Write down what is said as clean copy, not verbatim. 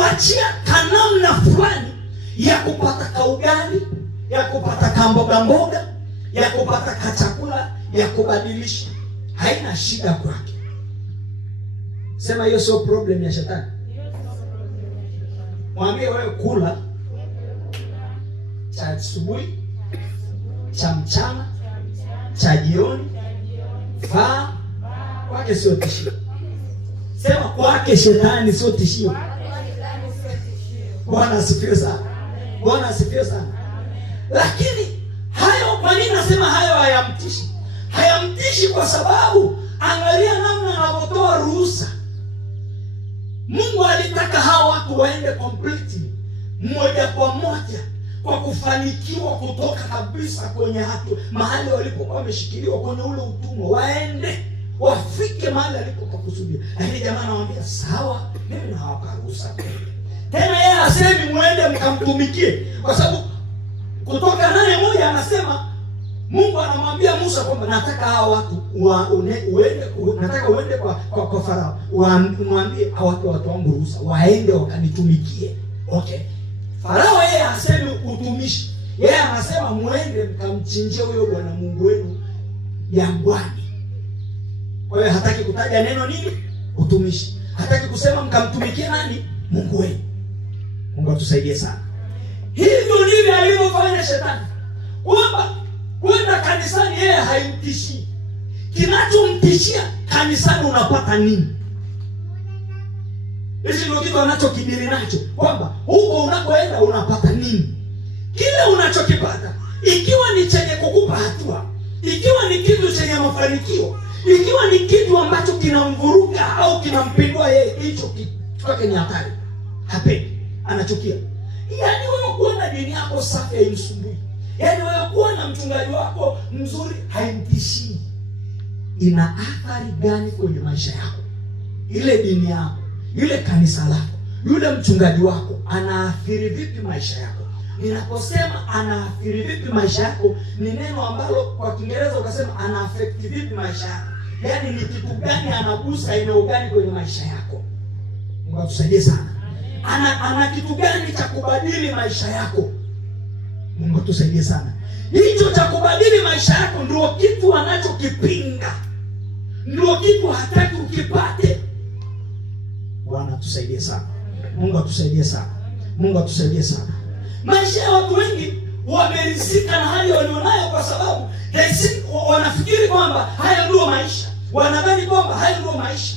anakuachia kanamna fulani ya kupata kaugali, ya kupata kamboga mboga, ya kupata kachakula, ya kubadilisha. Haina shida kwake. Sema hiyo sio problem ya shetani. Mwambie wewe kula cha asubuhi, cha mchana, cha jioni, vaa, kwake sio tishio. Sema kwake shetani sio tishio. Bwana asifiwe sana. Bwana asifiwe sana. Lakini hayo, kwa nini nasema hayo hayamtishi? Hayamtishi kwa sababu angalia namna anavyotoa ruhusa. Mungu alitaka hao watu waende complete, moja kwa moja, kwa kufanikiwa kutoka kabisa kwenye hatu mahali walipokuwa wameshikiliwa kwenye ule utumwa, waende wafike mahali alipokusudia. Lakini jamaa anawaambia sawa, mimi nawapa ruhusa. Tena yeye asemi muende mkamtumikie, kwa sababu Kutoka 8:1 anasema Mungu anamwambia Musa kwamba nataka hao watu nataka uende kwa Farao, mwambie watu wangu ruhusa waende wakanitumikie. Okay. Farao yeye hasemi utumishi. Yeye anasema muende mkamchinjie huyo Bwana Mungu wenu jangwani. Kwa hiyo hataki kutaja neno nini? Utumishi. Hataki kusema mkamtumikie nani? Mungu wenu. Mungu atusaidie sana. Hivyo ndivyo alivyofanya shetani. Kwamba kwenda kanisani yeye haimtishi. Kinachomtishia kanisani unapata nini? Hicho ndio kitu anachokidiri nacho, kwamba huko unakoenda unapata nini? Kile unachokipata, ikiwa ni chenye kukupa hatua, ikiwa ni kitu chenye mafanikio, ikiwa ni kitu ambacho kinamvuruga au kinampindua yeye, hicho kwake ni hatari. Hapendi, anachukia. Yaani wewe kuwa na dini yako safi haimsumbui. Yaani wewe kuwa na mchungaji wako mzuri haimtishii. Ina athari gani kwenye maisha yako? Ile dini yako, ile kanisa lako, yule mchungaji wako anaathiri vipi maisha yako? Ninaposema anaathiri vipi maisha yako, ni neno ambalo kwa Kiingereza ukasema ana affect vipi maisha yako. Yaani ni kitu gani anagusa, eneo gani kwenye maisha yako? Mungu atusaidie sana. Ana kitu gani cha kubadili maisha yako? Mungu atusaidie sana. Hicho cha kubadili maisha yako ndio kitu anachokipinga. Ndio kitu hataki ukipate. Bwana atusaidie sana. Mungu atusaidie sana. Mungu atusaidie sana. Maisha ya watu wengi wamerizika na hali walionayo, kwa sababu wanafikiri kwamba haya ndio maisha. Wanadhani kwamba haya ndio maisha.